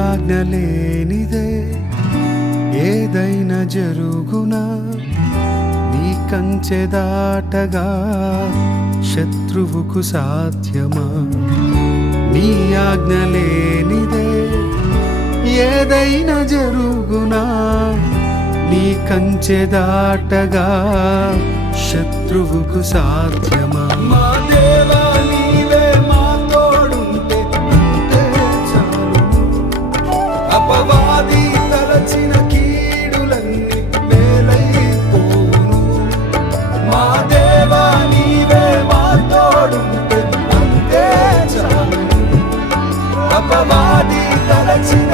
ఆజ్ఞ లేనిదే ఏదైనా జరుగునా, నీ కంచె దాటగా శత్రువుకు సాధ్యమా? నీ ఆజ్ఞ లేనిదే ఏదైనా జరుగునా, నీ కంచె దాటగా శత్రువుకు సాధ్యమా? మా దేవా నీవే మా తోడుంటే అంతే చాలును. అపవాది తలచిన కీడులన్నీ మేలైపోవును. మా దేవా నీవే మా తోడుంటే అంతే చాలును. అపవాది తలచిన